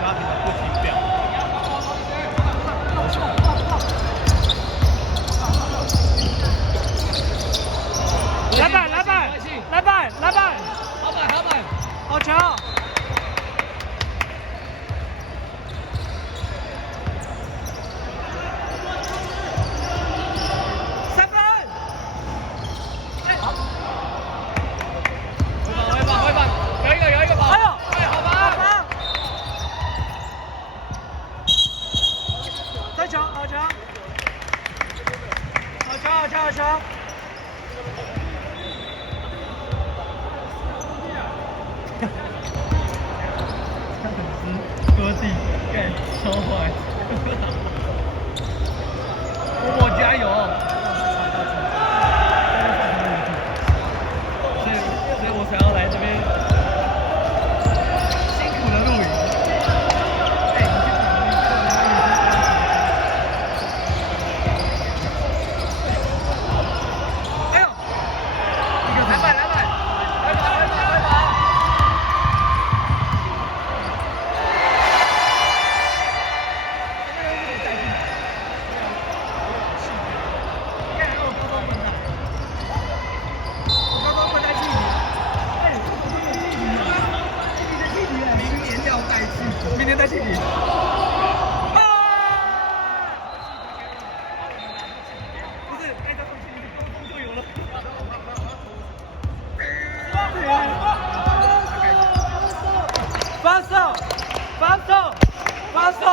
家庭的不停表。篮板，篮板，篮板，篮板，好板，好板，好球！三分！好。回板，有一个跑。哎呦，哎，好吧。再球，好球！好球，好球，好球！哥弟，干超坏！默默加油！所以我才要来这边辛苦的录影。哎呦，一个篮板，篮板！明天再去比。不是，该叫上去，就有了。防守，防守，防守，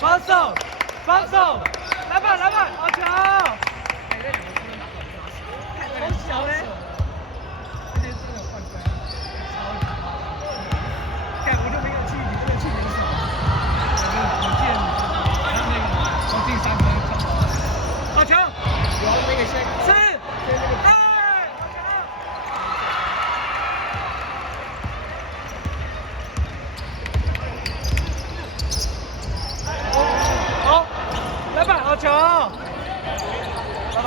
防守，防守，篮板，篮板，好球！好小嘞！干，我就没有去，你不能去联手。我见他那个我进3分，好球！然后那个先是，哎，好球！好，篮板，好球！拜拜。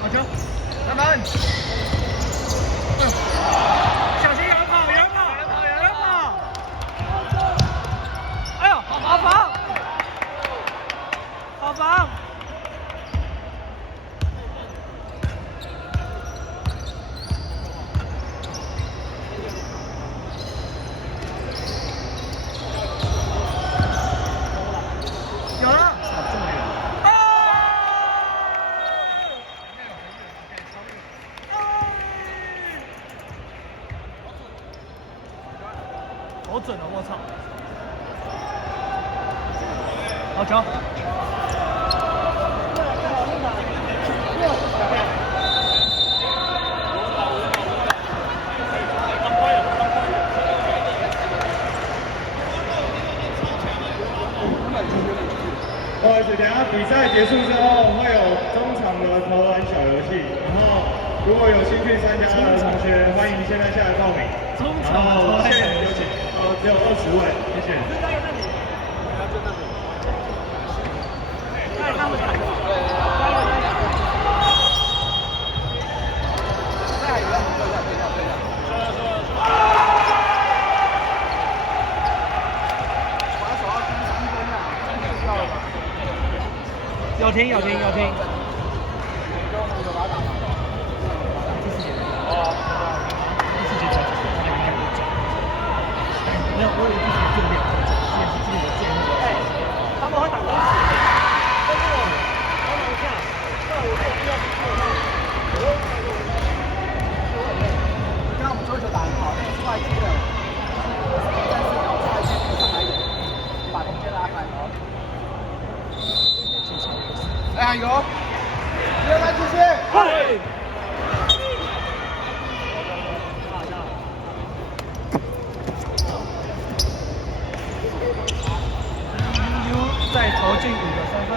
好球，篮板！小心有人跑，有人跑，有人跑！哎呦，好防！好防！有了！好准哦！我操！好球！不好意思，等一下比赛结束之后会有中场的投篮小游戏，然后如果有兴趣参加的同学，欢迎现在下来报名。然后现在有请，只有20位，谢谢。有听，有听，有听。没有，我有自己的重量，也是自己的建议。哎，他们会打公司，但是我帮忙一下，那我就不要你看我们球打得好，那个出来接的，但是你要抓一些上来一点，把中间拉开。哎，有，接来继续。嘿。再投进5个3分，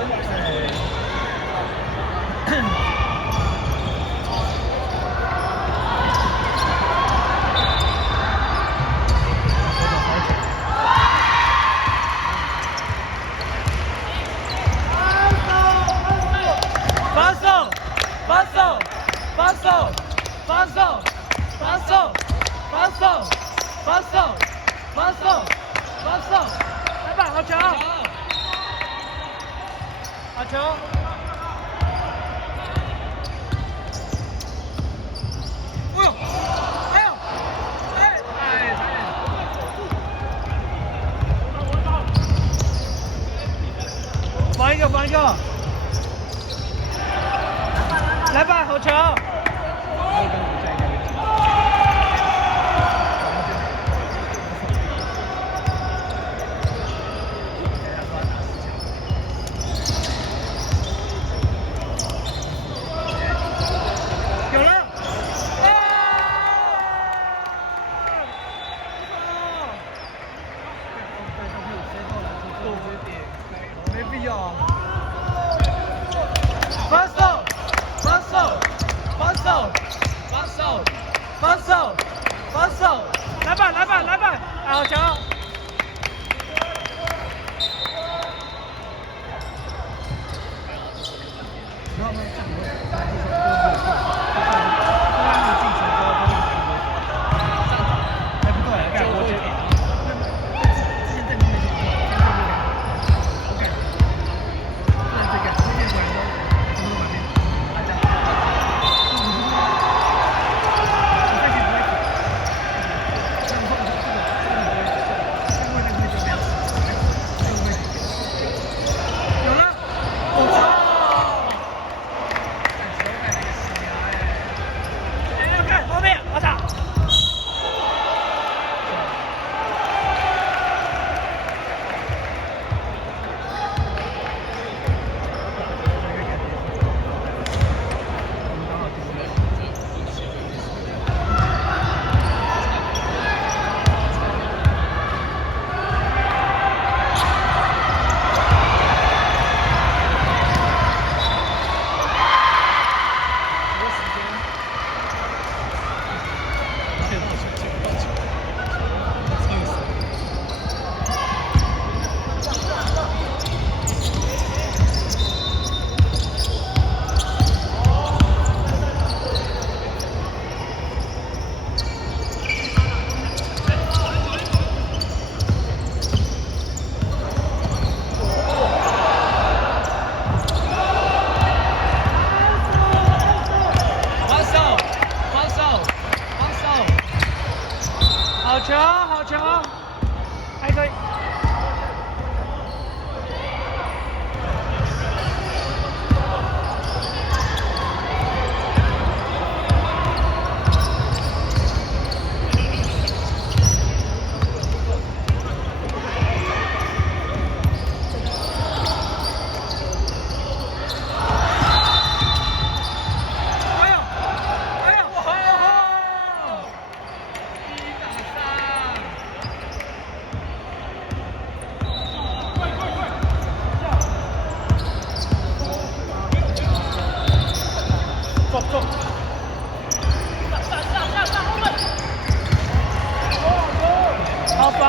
来吧，好球！好球！哎呦！哎呦！哎！防一个，防一个！来吧，好球！有了！没必要。防守，防守，防守，防守，防守，防守！来吧，来吧，来吧！好球！好球，好球，还可以。好防！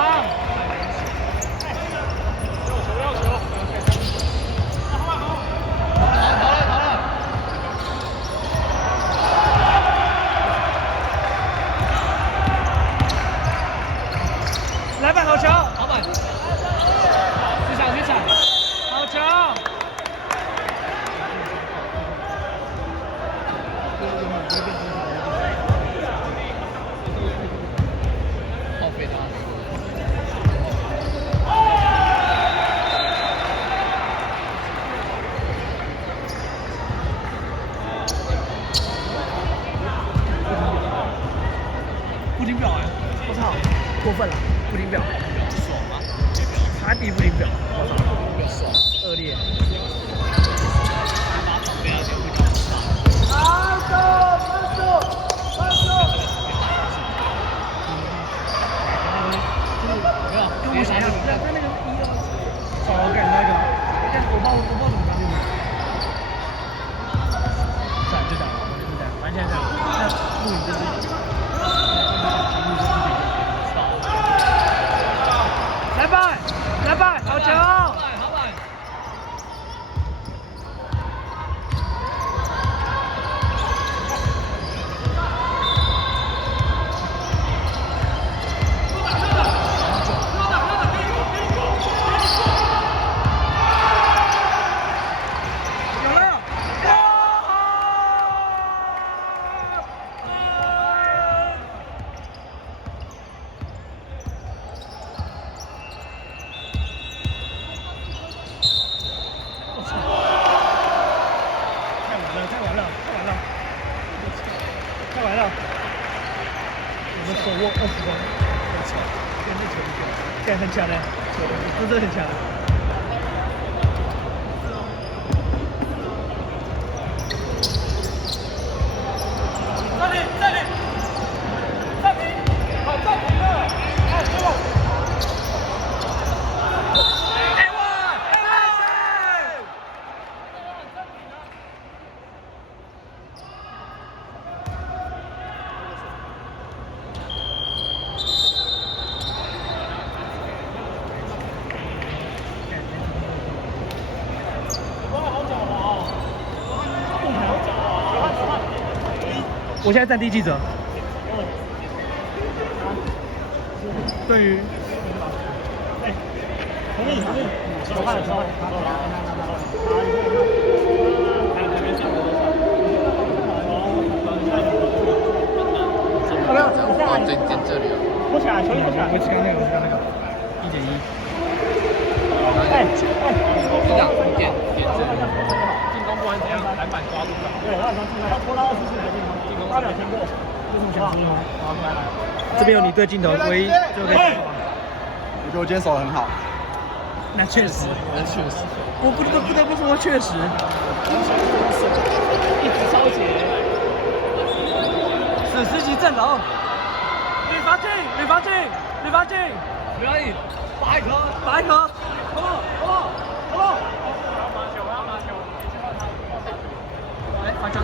来吧，好球！老板，去抢，去抢！好球！报废他。布丁表哎，我操，过分了，布丁表，爽吗？他比布丁表，我操，爽，恶劣。防守，防守，防守。没有，跟我想象，他那个我感觉那个，但我不知道怎么打那个。这样就这样，就这样，完全这样。那录影就是。来吧，来吧，好球！好板，对，很强的，真的很强。我现在战地记者。对于，手汗，剪这里啊。拖起来，球衣拖起来。我刚那个1.1。这样点这里。进攻不管怎样，篮板抓住。对，他拖到24个进攻，进攻8秒前过，有什么想说的吗？好，来。这边有你对镜头，唯一就可以。我觉得我今天守得很好。那确实，我不得不说确实。一直超前。史诗级阵容。吕方进，不要你拔一颗。来，发球。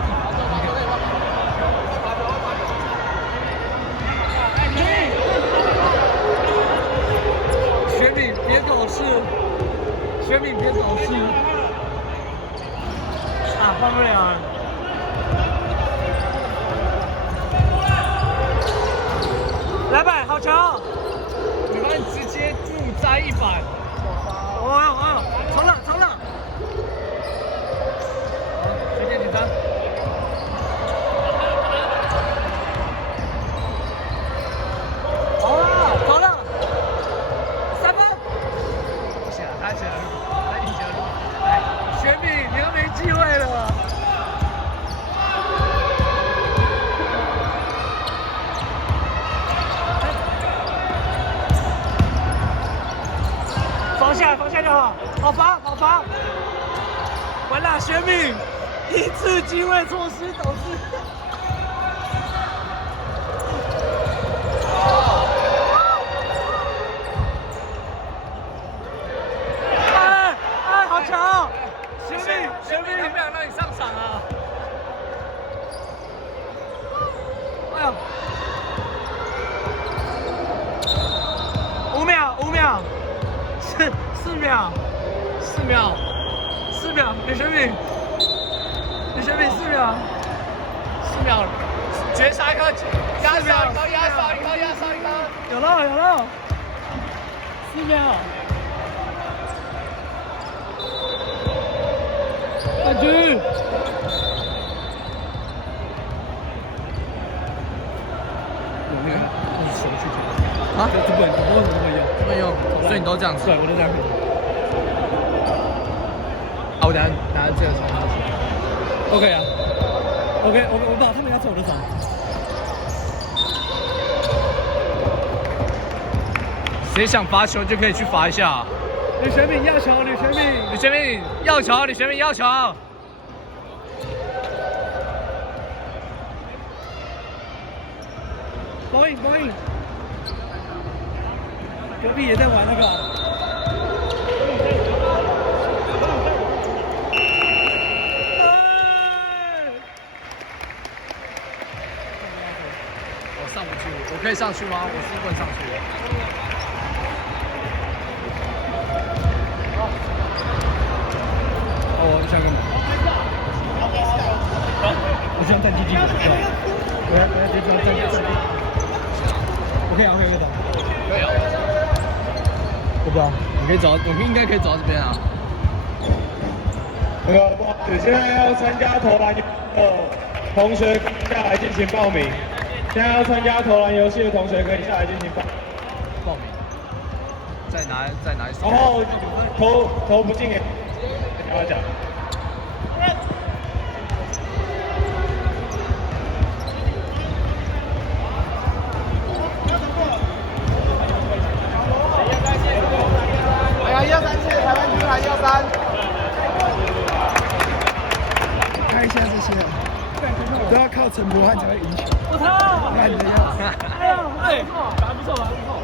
学敏别搞事，啊，换不了。篮板，好球！你看直接怒摘一板。哦，冲了！谁先紧张？走了，3分。不行，他赢了。来，玄敏，你又没机会了。防下就好，好防！完了，玄敏1次机会错失导致。哎，好强！玄敏，他不想让你上场啊！哎呀，5秒。4秒，李学敏4秒，绝杀一颗，压哨一颗，有了，4秒，冠军，啊？这不能用，所以你都这样子？对，我都这样子。啊，我等下这个传过去。OK 啊 ，OK， 我把他们要走我就走。谁想罚球就可以去罚一下。吕玄敏要球，吕玄敏要球。报应。隔壁也在玩那个。我上不去，我可以上去吗？我是不能上去。哦，你想干嘛？我想站基金。我要直接站基金。我可以打。可以啊。我不知道，我们应该可以走到这边啊。那个不好意思，现在要参加投篮的同学下来进行报名。现在要参加投篮游戏的同学可以下来进行报名。再拿一手。然后投不进，跟他讲。陈柏翰才会赢球。我操！烂的要死。哎，打不错，打不错。